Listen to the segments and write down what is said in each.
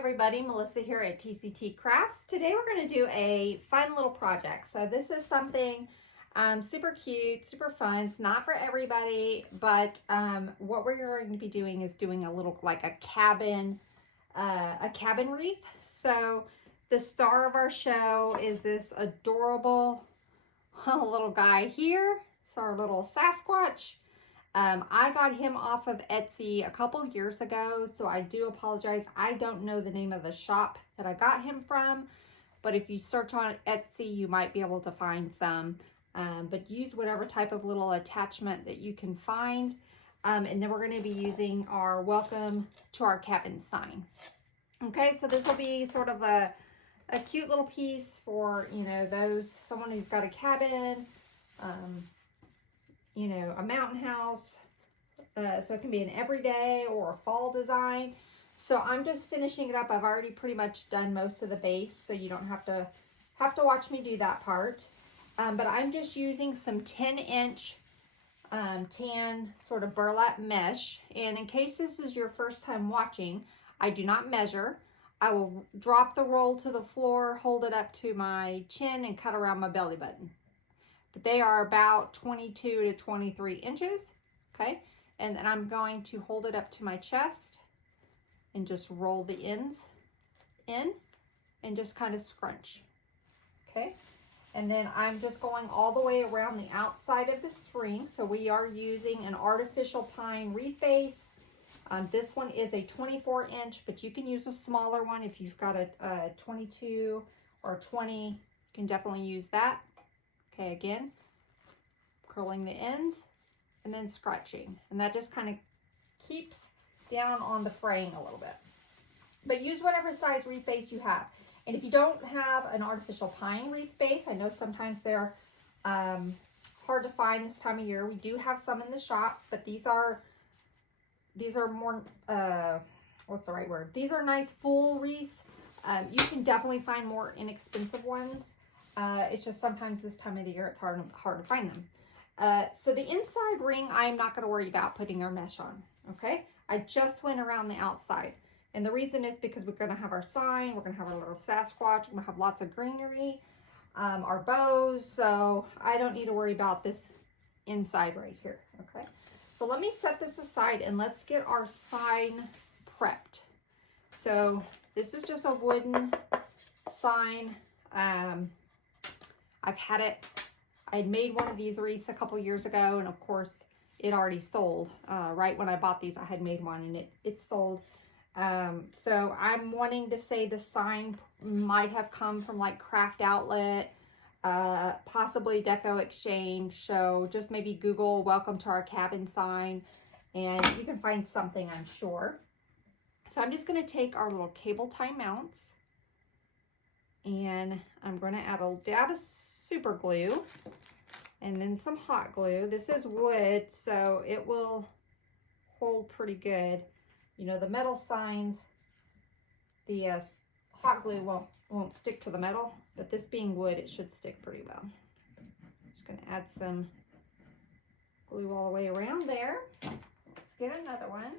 everybody, Melissa here at TCT Crafts. Today we're going to do a fun little project. So this is something super cute, super fun. It's not for everybody, but what we're going to be doing is doing a little like a cabin wreath. So the star of our show is this adorable little guy here. It's our little Sasquatch. I got him off of Etsy a couple years ago, so I do apologize. I don't know the name of the shop that I got him from, but if you search on Etsy, you might be able to find some. But use whatever type of little attachment that you can find. And then we're going to be using our welcome to our cabin sign. Okay, so this will be sort of a cute little piece for, you know, someone who's got a cabin, you know, a mountain house, so it can be an everyday or a fall design. So I'm just finishing it up. I've already pretty much done most of the base, so you don't have to watch me do that part. But I'm just using some 10-inch tan sort of burlap mesh. And in case this is your first time watching, I do not measure. I will drop the roll to the floor, hold it up to my chin, and cut around my belly button. But they are about 22 to 23 inches, okay? And then I'm going to hold it up to my chest and just roll the ends in and just kind of scrunch, okay? And then I'm just going all the way around the outside of the string. So we are using an artificial pine wreath base. This one is a 24-inch, but you can use a smaller one. If you've got a 22 or 20, you can definitely use that. Okay, again, curling the ends and then scratching. And that just kind of keeps down on the fraying a little bit. But use whatever size wreath base you have. And if you don't have an artificial pine wreath base, I know sometimes they're hard to find this time of year. We do have some in the shop, but these are more, what's the right word? These are nice full wreaths. You can definitely find more inexpensive ones. It's just sometimes this time of the year it's hard to find them. So the inside ring, I'm not going to worry about putting our mesh on, okay? I just went around the outside. And the reason is because we're going to have our sign, we're going to have our little Sasquatch, we're going to have lots of greenery, our bows, so I don't need to worry about this inside right here, okay? So let me set this aside and let's get our sign prepped. So this is just a wooden sign. I've had it, I had made one of these wreaths a couple years ago, and of course it already sold. Right when I bought these, I had made one and it sold. So I'm wanting to say the sign might have come from like Craft Outlet, possibly Deco Exchange. So just maybe Google welcome to our cabin sign and you can find something, I'm sure. So I'm just going to take our little cable tie mounts and I'm going to add a dab of super glue and then some hot glue. This is wood, so it will hold pretty good. You know, the metal signs, the hot glue won't stick to the metal, but this being wood, it should stick pretty well. Just going to add some glue all the way around there. Let's get another one.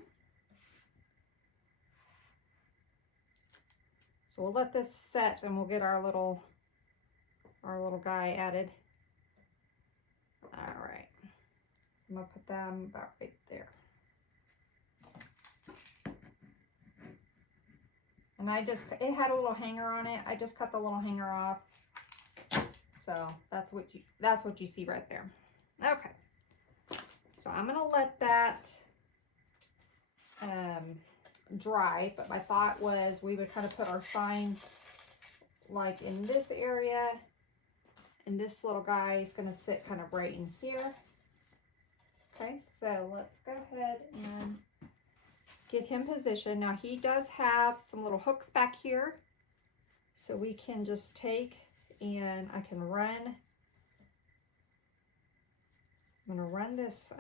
So we'll let this set and we'll get our little guy added. All right, I'm gonna put them about right there. And it had a little hanger on it. I just cut the little hanger off. So that's what you see right there. Okay. So I'm gonna let that dry, but my thought was we would kind of put our sign like in this area, and this little guy is gonna sit kind of right in here. Okay, so let's go ahead and get him positioned. Now he does have some little hooks back here, so we can just take and I can run. I'm gonna run this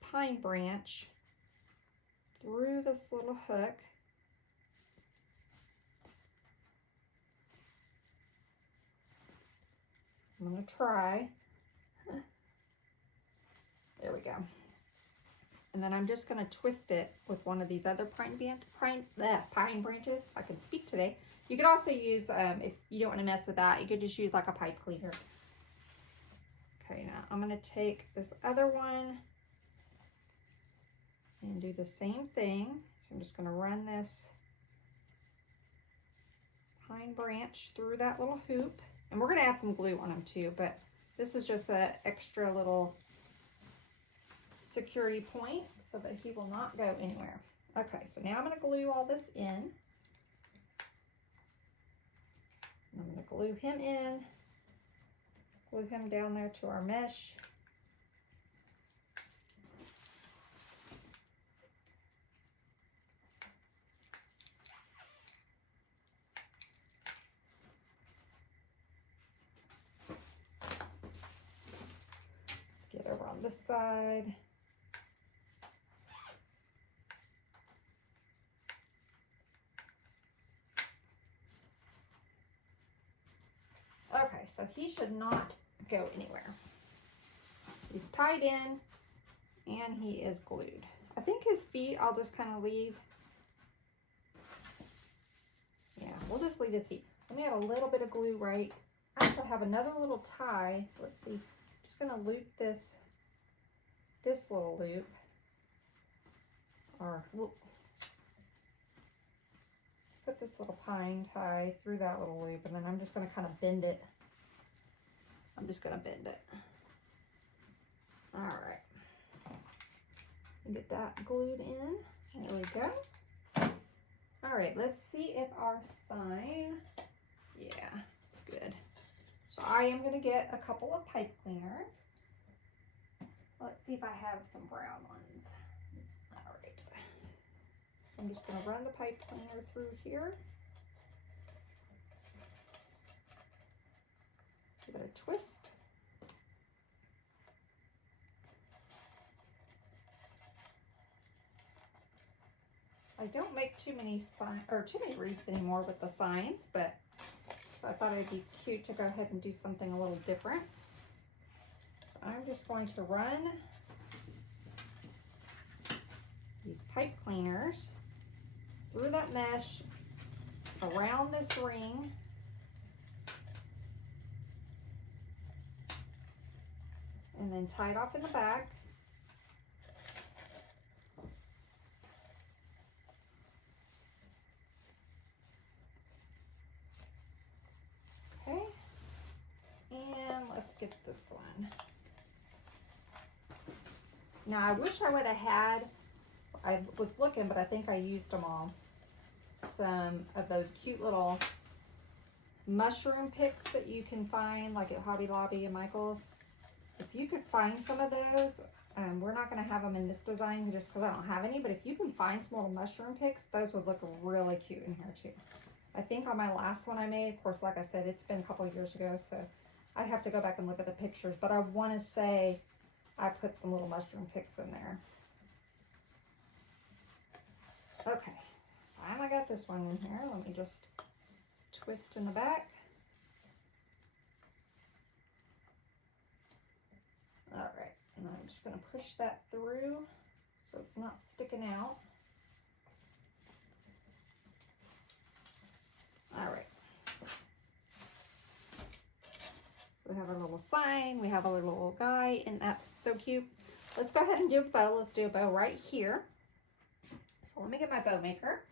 pine branch through this little hook. I'm gonna try. There we go. And then I'm just going to twist it with one of these other pine dying branches, if I can speak today. You could also use, if you don't want to mess with that, you could just use like a pipe cleaner. Okay, now I'm going to take this other one and do the same thing. So I'm just going to run this pine branch through that little hoop. And we're going to add some glue on them too, but this is just an extra little security point so that he will not go anywhere. Okay, so now I'm going to glue all this in. I'm going to glue him in, glue him down there to our mesh. Let's get over on this side. Okay, so he should not go anywhere. He's tied in and he is glued. I think his feet I'll just kind of leave. Yeah, we'll just leave his feet. Let me add a little bit of glue right. Actually, I have another little tie. Let's see. Just gonna loop this little loop. Or put this little pine tie through that little loop, and then I'm just going to kind of bend it. I'm just going to bend it. All right. Get that glued in. There we go. All right, let's see if our sign, yeah, it's good. So I am going to get a couple of pipe cleaners. Let's see if I have some brown ones. All right. So I'm just going to run the pipe cleaner through here. Give it a twist. I don't make too many wreaths anymore with the signs, but so I thought it'd be cute to go ahead and do something a little different. So I'm just going to run these pipe cleaners through that mesh, around this ring, and then tie it off in the back. Okay, and let's get this one. Now I wish I would have had, I was looking, but I think I used them all. Some of those cute little mushroom picks that you can find like at Hobby Lobby and Michael's. If you could find some of those, we're not going to have them in this design just because I don't have any, but if you can find some little mushroom picks, those would look really cute in here too. I think on my last one I made, of course, like I said, it's been a couple of years ago, so I'd have to go back and look at the pictures, but I want to say I put some little mushroom picks in there. Okay. I got this one in here. Let me just twist in the back. All right, and I'm just going to push that through so it's not sticking out. All right. So we have our little sign, we have our little guy, and that's so cute. Let's go ahead and do a bow. Let's do a bow right here. So let me get my bow maker.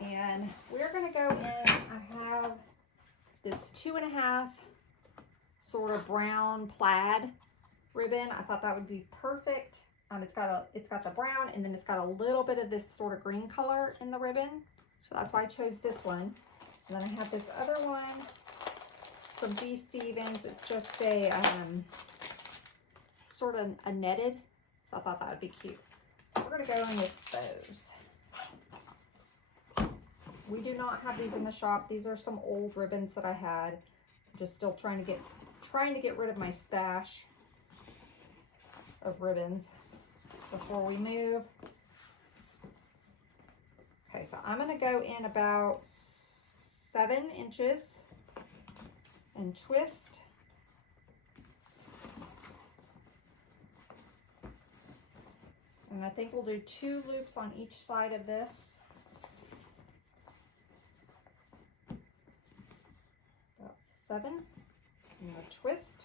And we're going to go in, I have this 2.5 sort of brown plaid ribbon. I thought that would be perfect. It's got the brown, and then it's got a little bit of this sort of green color in the ribbon. So that's why I chose this one. And then I have this other one from B. Stevens. It's just a sort of a netted. So I thought that would be cute. So we're going to go in with those. We do not have these in the shop. These are some old ribbons that I had. I'm just still trying to get rid of my stash of ribbons before we move. Okay, so I'm going to go in about 7 inches and twist. And I think we'll do 2 loops on each side of this. About 7. And a twist.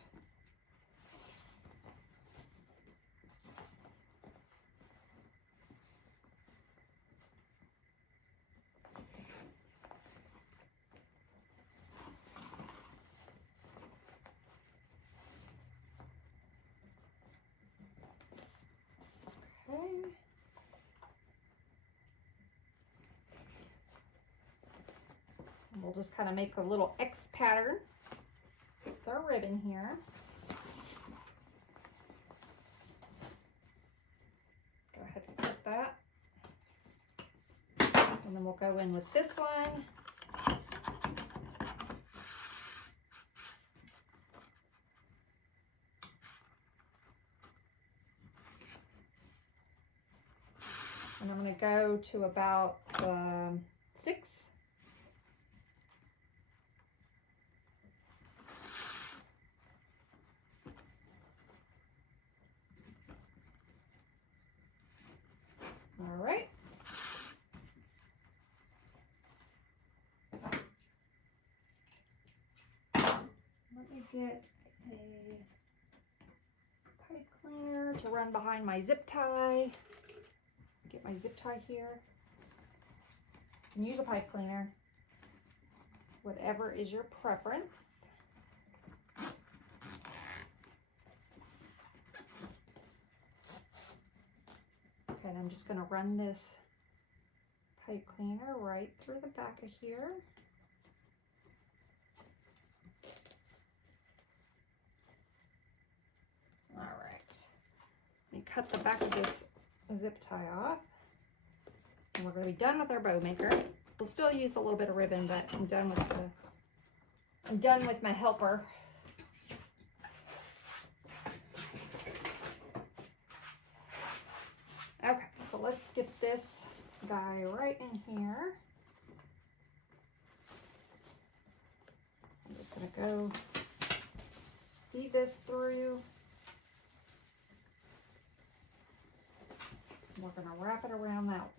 Okay. And we'll just kind of make a little X pattern with our ribbon here. Go ahead and cut that. And then we'll go in with this one. And I'm going to go to about 6. All right. Let me get a pipe cleaner to run behind my zip tie. Get my zip tie here. You can use a pipe cleaner, whatever is your preference. Okay, and I'm just going to run this pipe cleaner right through the back of here. All right, let me cut the back of this zip tie off, and we're going to be done with our bow maker. We'll still use a little bit of ribbon, but I'm done with my helper. Okay, so let's get this guy right in here. I'm just going to go feed this through. We're going to wrap it around that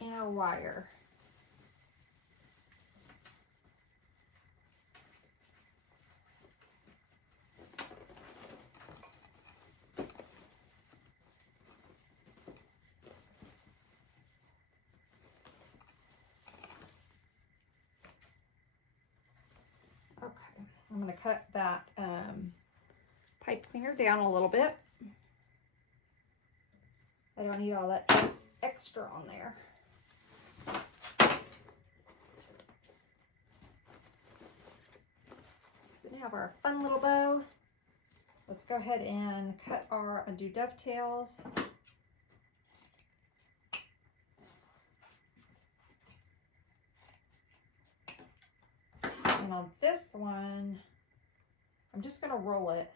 inner wire. Okay, I'm going to cut that pipe cleaner down a little bit. I don't need all that extra on there. So we have our fun little bow. Let's go ahead and cut our, do dovetails. And on this one, I'm just going to roll it.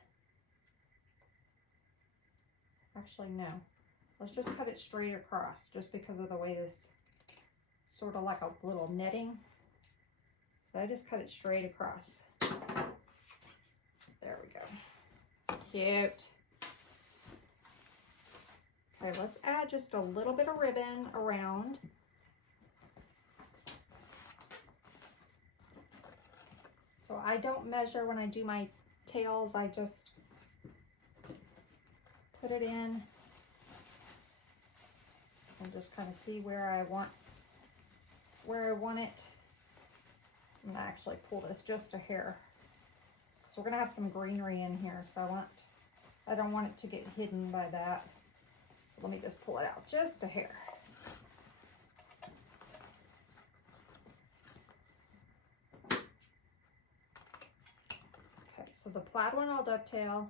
Actually, no. Let's just cut it straight across, just because of the way this sort of like a little netting. So I just cut it straight across. There we go. Cute. Okay, let's add just a little bit of ribbon around. So I don't measure when I do my tails, I just put it in. And just kind of see where I want it. I'm gonna actually pull this just a hair. So we're gonna have some greenery in here, so I don't want it to get hidden by that. So let me just pull it out just a hair. Okay, so the plaid one I'll dovetail,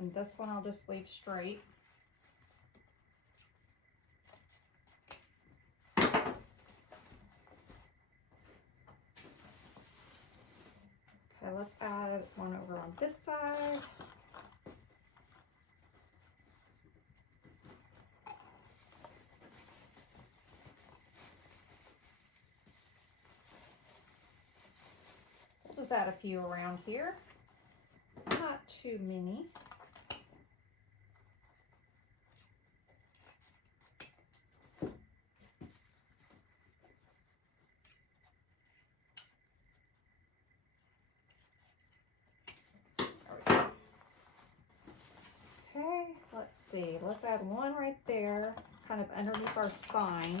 and this one I'll just leave straight. Okay, let's add one over on this side. We'll just add a few around here. Not too many. see, let's add one right there, kind of underneath our sign.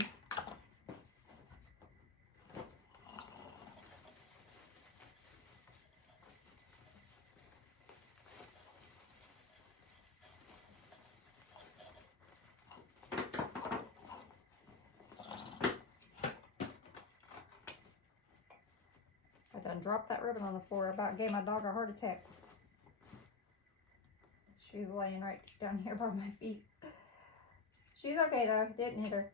I done dropped that ribbon on the floor, about gave my dog a heart attack. She's laying right down here by my feet. She's okay though, didn't hit her.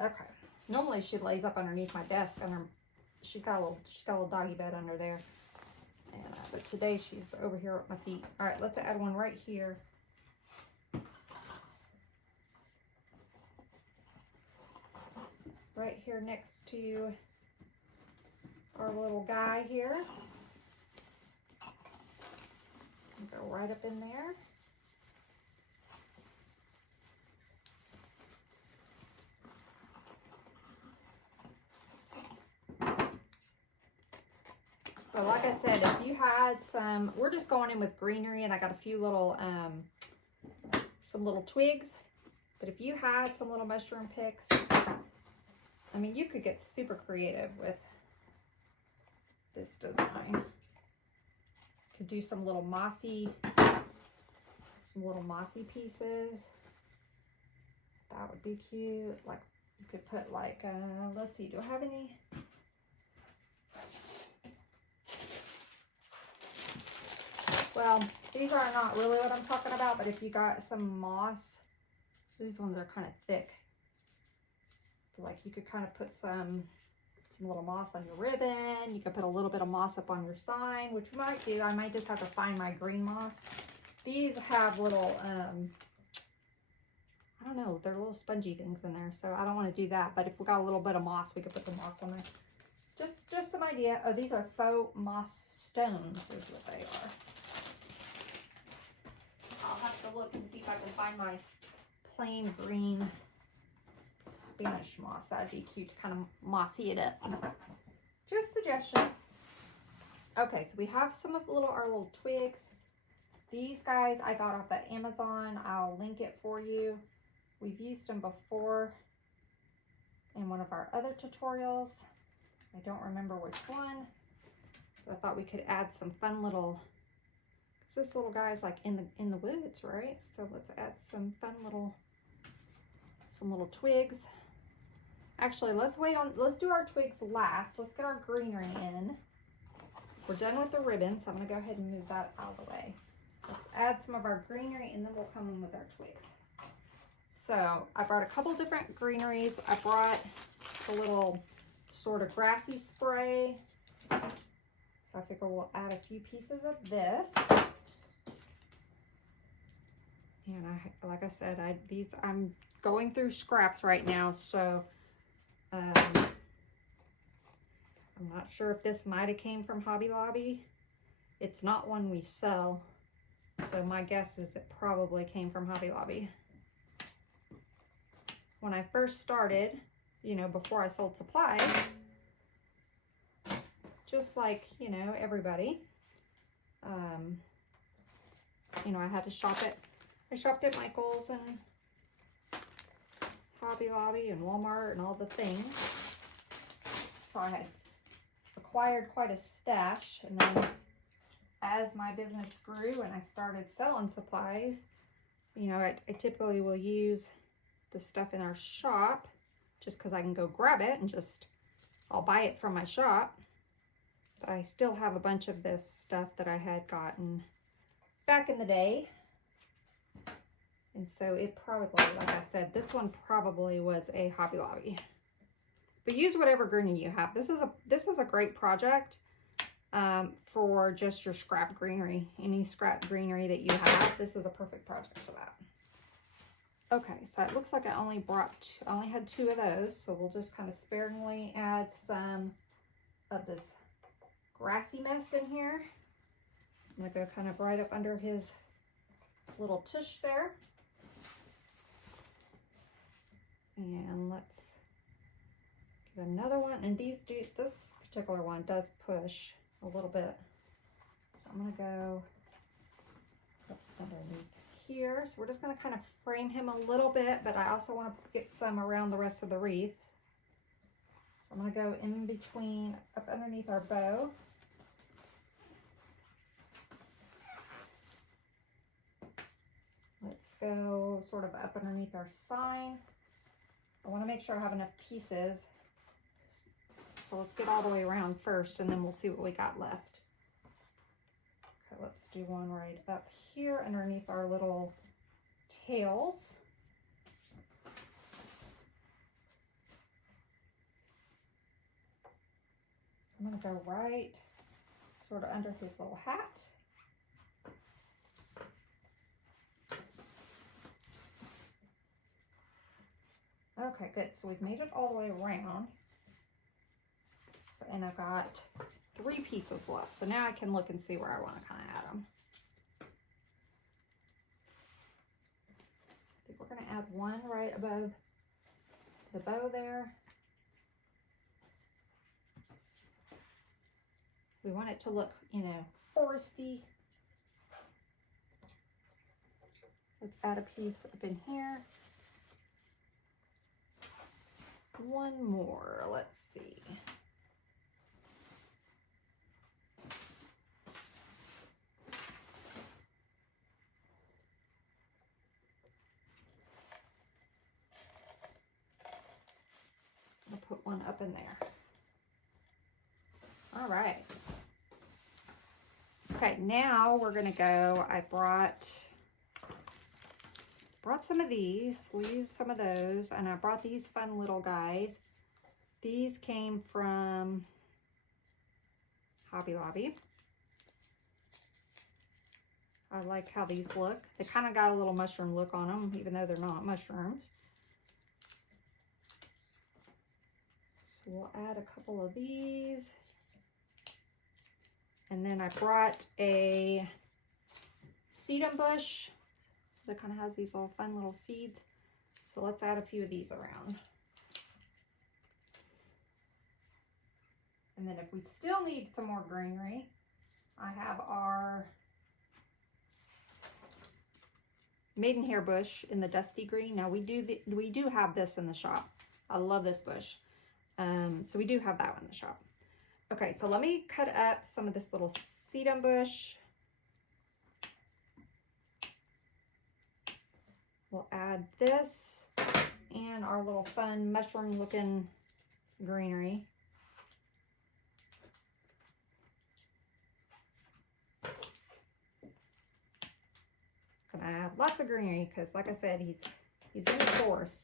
Okay. Normally she lays up underneath my desk, and she's got a little doggy bed under there. And but today she's over here at my feet. All right, let's add one right here. Right here next to our little guy here. Go right up in there. But like I said, if you had some, we're just going in with greenery, and I got a few little, some little twigs. But if you had some little mushroom picks, I mean, you could get super creative with this design. Could do some little mossy pieces. That would be cute. Like, you could put like, let's see, do I have any? Well, these are not really what I'm talking about, but if you got some moss, these ones are kind of thick. So like you could kind of put some little moss on your ribbon. You could put a little bit of moss up on your sign, which you might do. I might just have to find my green moss. These have little, I don't know, they're little spongy things in there, so I don't want to do that. But if we got a little bit of moss, we could put the moss on there. Just some idea. Oh, these are faux moss stones is what they are. I'll have to look and see if I can find my plain green Spanish moss. That'd be cute to kind of mossy it up. Just suggestions. Okay, so we have some of our little twigs. These guys I got off at Amazon. I'll link it for you. We've used them before in one of our other tutorials. I don't remember which one, but I thought we could add some fun little, because this little guy's like in the woods, right? So let's add some fun little, some little twigs. Actually, let's do our twigs last. Let's get our greenery in. We're done with the ribbon, so I'm gonna go ahead and move that out of the way. Let's add some of our greenery, and then we'll come in with our twigs. So I brought a couple different greeneries. I brought a little sort of grassy spray. So I figure we'll add a few pieces of this. And like I said, I'm going through scraps right now, so I'm not sure if this might have came from Hobby Lobby. It's not one we sell, so my guess is it probably came from Hobby Lobby. When I first started, you know, before I sold supplies, just like, you know, everybody, you know, I had to shop at, I shopped at Michael's and Hobby Lobby and Walmart and all the things. So I had acquired quite a stash, and then as my business grew and I started selling supplies, you know, I typically will use the stuff in our shop just because I can go grab it and I'll buy it from my shop. But I still have a bunch of this stuff that I had gotten back in the day. And so it probably, like I said, this one probably was a Hobby Lobby. But use whatever greenery you have. This is a great project for just your scrap greenery. Any scrap greenery that you have, this is a perfect project for that. Okay, so it looks like I only had 2 of those, so we'll just kind of sparingly add some of this grassy mess in here. I'm gonna go kind of right up under his little tush there. And let's get another one. And this particular one does push a little bit. So I'm gonna go underneath here. So we're just going to kind of frame him a little bit, but I also want to get some around the rest of the wreath. I'm going to go in between, up underneath our bow. Let's go sort of up underneath our sign. I want to make sure I have enough pieces. So let's get all the way around first, and then we'll see what we got left. Okay, let's do one right up here underneath our little tails. I'm going to go right sort of under his little hat. Okay, good. So we've made it all the way around. So, and I've got 3 pieces left. So now I can look and see where I want to kind of add them. I think we're going to add one right above the bow there. We want it to look, you know, foresty. Let's add a piece up in here. One more, let's see. I'll put one up in there. All right. Okay, now we're gonna go, I brought some of these. We'll use some of those, and I brought these fun little guys. These came from Hobby Lobby. I like how these look. They kind of got a little mushroom look on them, even though they're not mushrooms. So we'll add a couple of these. And then I brought a sedum bush. That kind of has these little fun little seeds. So let's add a few of these around. And then if we still need some more greenery, I have our maidenhair bush in the dusty green. Now we do have this in the shop. I love this bush. So we do have that one in the shop. Okay, so let me cut up some of this little sedum bush. We'll add this and our little fun mushroom looking greenery. Gonna add lots of greenery because, like I said, he's in the forest.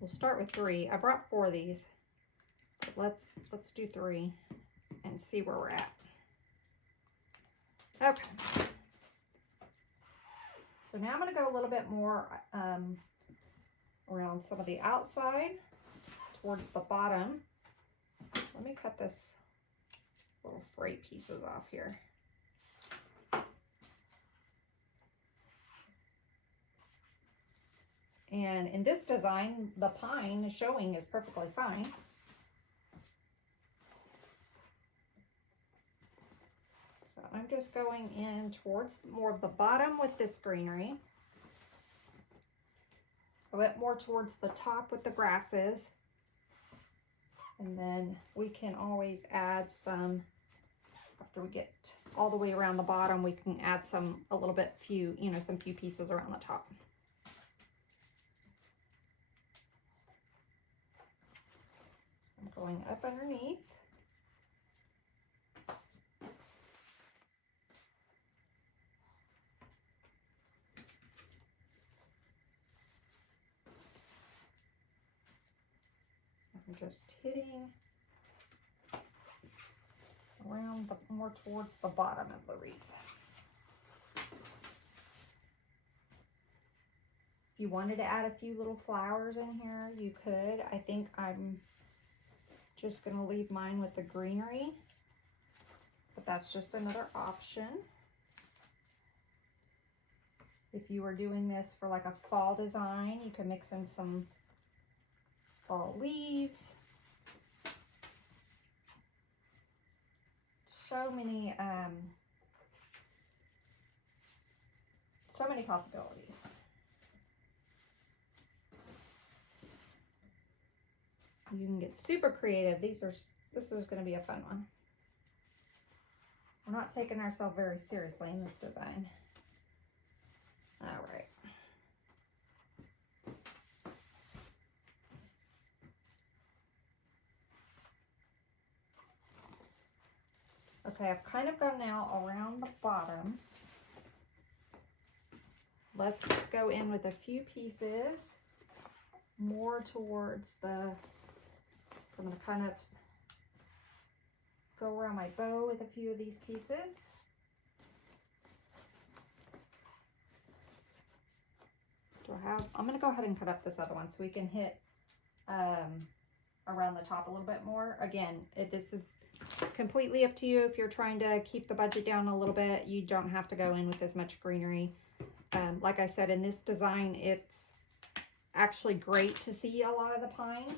We'll start with 3. I brought 4 of these. Let's do 3 and see where we're at. Okay. So now I'm going to go a little bit more around some of the outside towards the bottom. Let me cut this little fray pieces off here. And in this design, the pine showing is perfectly fine. So I'm just going in towards more of the bottom with this greenery. A bit more towards the top with the grasses. And then we can always add some, after we get all the way around the bottom, we can add some few pieces around the top. I'm going up underneath. I'm just hitting around more towards the bottom of the wreath. If you wanted to add a few little flowers in here, you could. I think I'm just going to leave mine with the greenery, but that's just another option. If you were doing this for like a fall design, you could mix in some fall leaves. So many possibilities. You can get super creative. This is going to be a fun one. We're not taking ourselves very seriously in this design. All right. Okay, I've kind of gone now around the bottom. Let's go in with a few pieces more towards the, I'm going to kind of go around my bow with a few of these pieces. I'm going to go ahead and cut up this other one so we can hit around the top a little bit more. Again, this is completely up to you. If you're trying to keep the budget down a little bit, you don't have to go in with as much greenery. Like I said, in this design, it's actually great to see a lot of the pine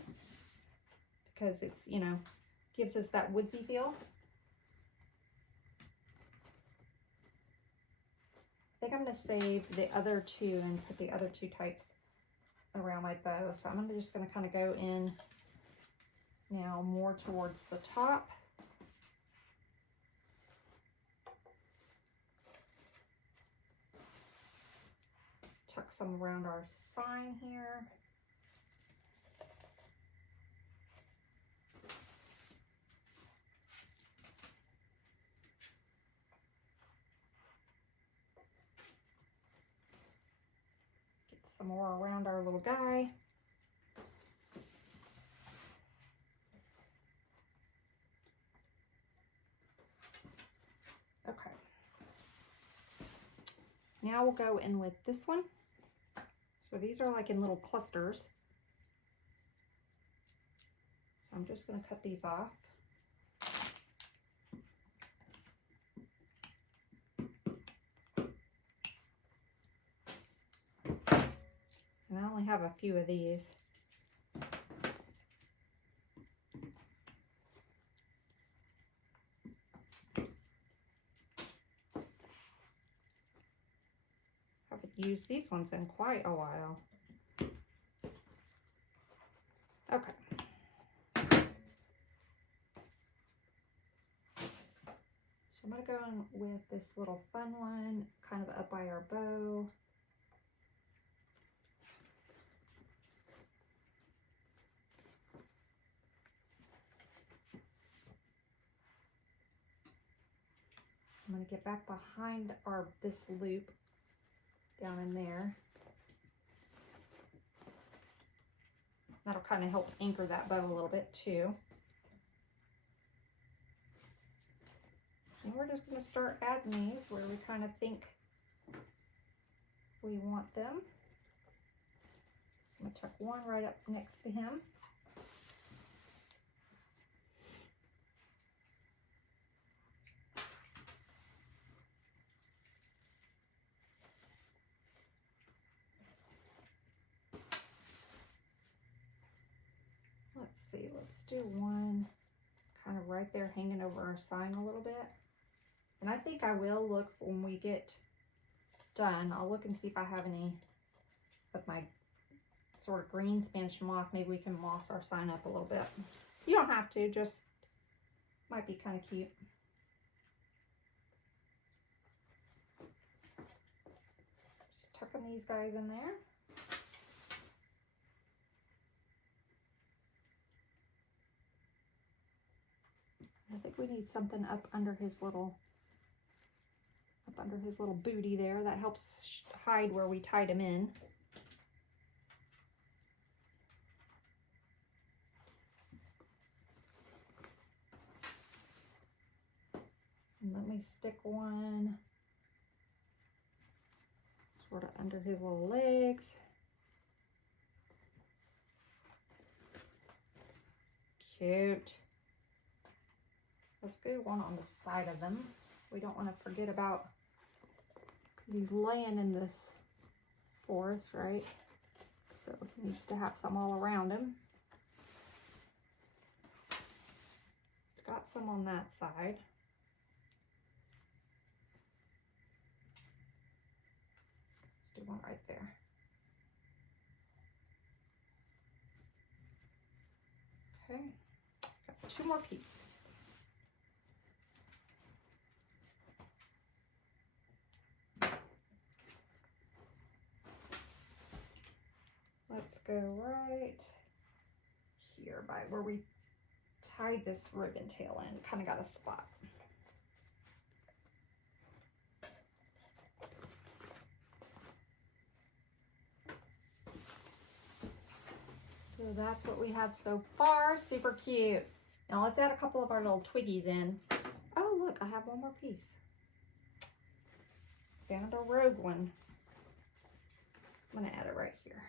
because it's, you know, gives us that woodsy feel. I think I'm going to save the other two and put the other two types around my bow. So I'm just going to kind of go in now more towards the top. Tuck some around our sign here. Get some more around our little guy. Okay. Now we'll go in with this one. So these are like in little clusters. So I'm just going to cut these off. And I only have a few of these. Used these ones in quite a while. Okay. So I'm going to go in with this little fun one, kind of up by our bow. I'm going to get back behind this loop down in there. That'll kind of help anchor that bow a little bit too. And we're just going to start adding these where we kind of think we want them. I'm going to tuck one right up next to him. Let's do one kind of right there hanging over our sign a little bit. And I think I will look when we get done. I'll look and see if I have any of my sort of green Spanish moss. Maybe we can moss our sign up a little bit. You don't have to, just might be kind of cute. Just tucking these guys in there. I think we need something up under his little booty there. That helps hide where we tied him in. And let me stick one sort of under his little legs. Cute. Let's do one on the side of them. We don't want to forget about, because he's laying in this forest, right? So he needs to have some all around him. got some on that side. Let's do one right there. Okay, got 2 more pieces. Let's go right here by where we tied this ribbon tail in. Kind of got a spot. So that's what we have so far. Super cute. Now let's add a couple of our little twiggies in. Oh, look, I have one more piece. Found a rogue one. I'm gonna add it right here.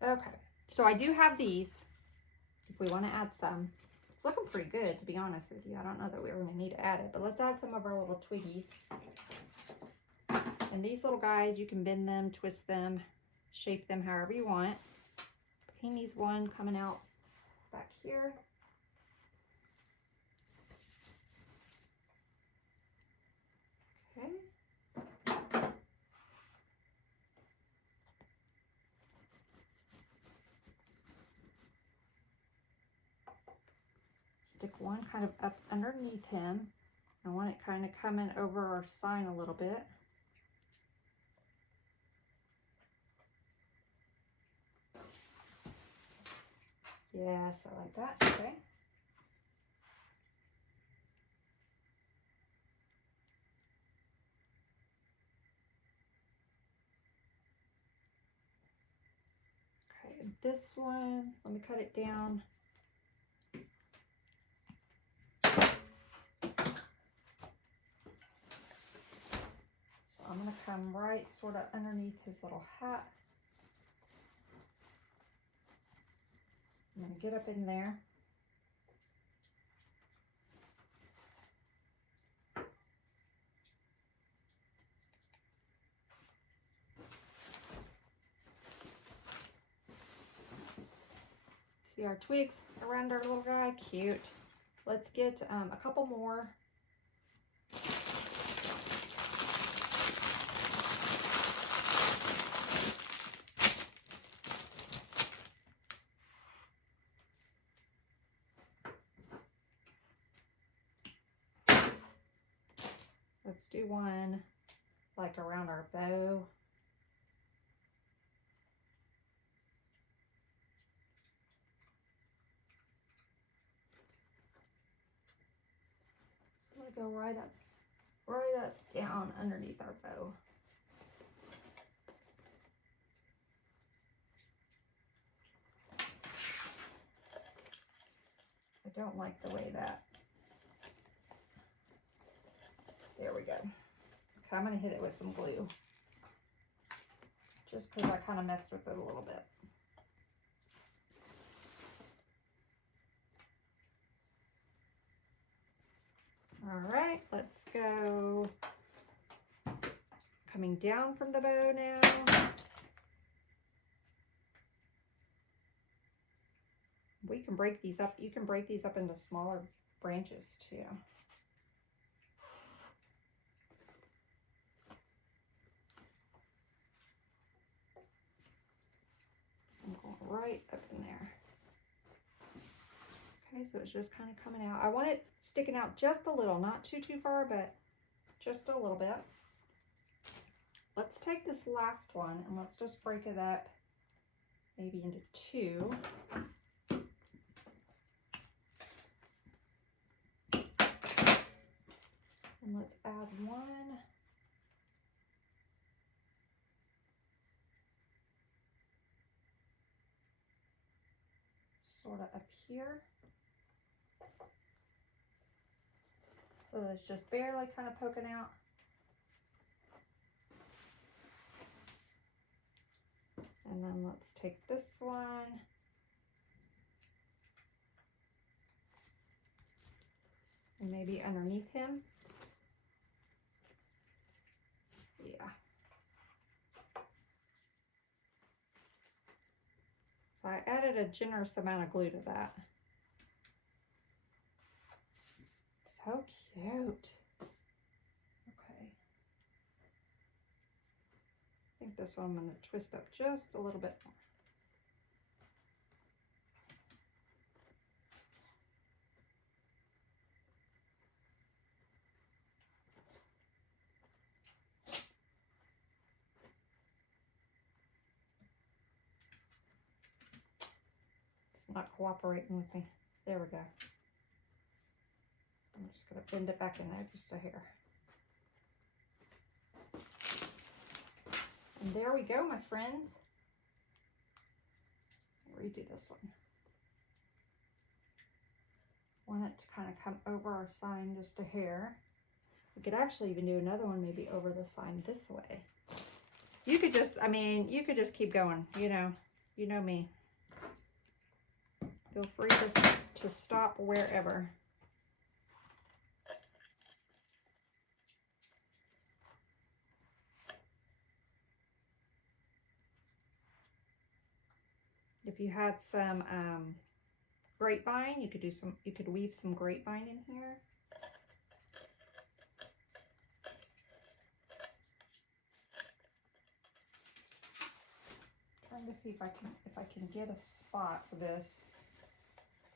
Okay, so I do have these if we want to add some. It's looking pretty good, to be honest with you. I don't know that we're going to need to add it, but let's add some of our little twiggies. And these little guys, you can bend them, twist them, shape them however you want. He needs one coming out back here. Okay. Stick one kind of up underneath him. I want it kind of coming over our sign a little bit. Yes, I like that. Okay. Okay, this one, let me cut it down. I'm going to come right sort of underneath his little hat. I'm going to get up in there. See our twigs around our little guy? Cute. Let's get a couple more. Let's do one like around our bow. So I'm gonna go right up, down underneath our bow. I don't like the way that. There we go. Okay, I'm going to hit it with some glue. Just because I kind of messed with it a little bit. All right, let's go. Coming down from the bow now. We can break these up. You can break these up into smaller branches too. I'm going right up in there. Okay, so it's just kind of coming out. I want it sticking out just a little, not too far, but just a little bit. Let's take this last one and let's just break it up maybe into 2. And let's add one. Sort of up here. So it's just barely kind of poking out. And then let's take this one. And maybe underneath him. Yeah. I added a generous amount of glue to that. So cute. Okay. I think this one I'm going to twist up just a little bit more. Not cooperating with me. There we go. I'm just going to bend it back in there just a hair. And there we go, my friends. I'll redo this one. Want it to kind of come over our sign just a hair. We could actually even do another one maybe over the sign this way. You could just, I mean, you could just keep going, you know me. Feel free to stop wherever. If you had some grapevine, you could weave some grapevine in here. Trying to see if I can get a spot for this.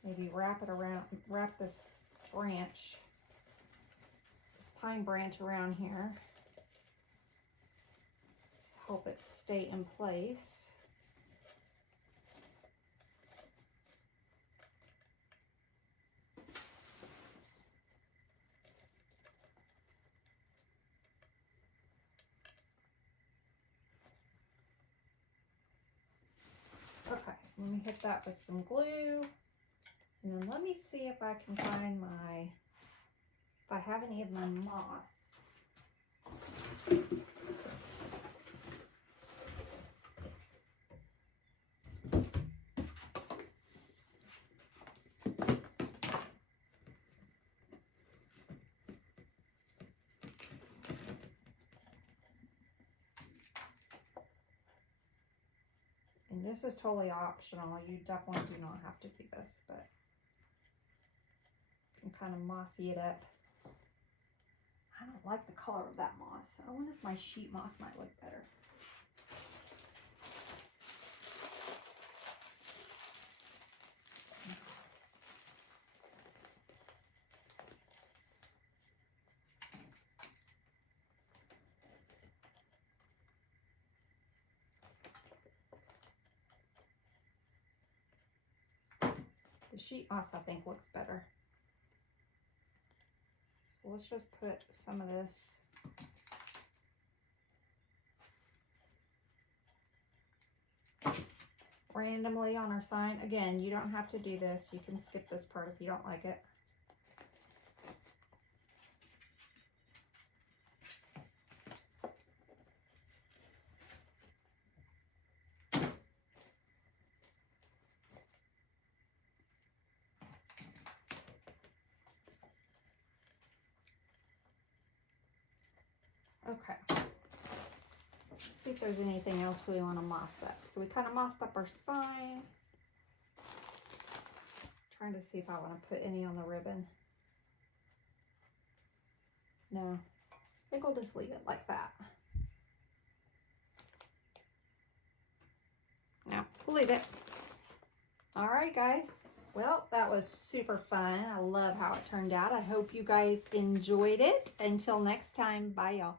Maybe wrap this branch, this pine branch around here. Help it stay in place. Okay, let me hit that with some glue. And then let me see if I can find if I have any of my moss. And this is totally optional. You definitely do not have to do this, but you can kind of mossy it up. I don't like the color of that moss. I wonder if my sheet moss might look better. The sheet moss, I think, looks better. So let's just put some of this randomly on our sign. Again, you don't have to do this. You can skip this part if you don't like it. Okay, let's see if there's anything else we want to moss up. So we kind of mossed up our sign. Trying to see if I want to put any on the ribbon. No, I think we'll just leave it like that. No, we'll leave it. All right, guys. Well, that was super fun. I love how it turned out. I hope you guys enjoyed it. Until next time, bye y'all.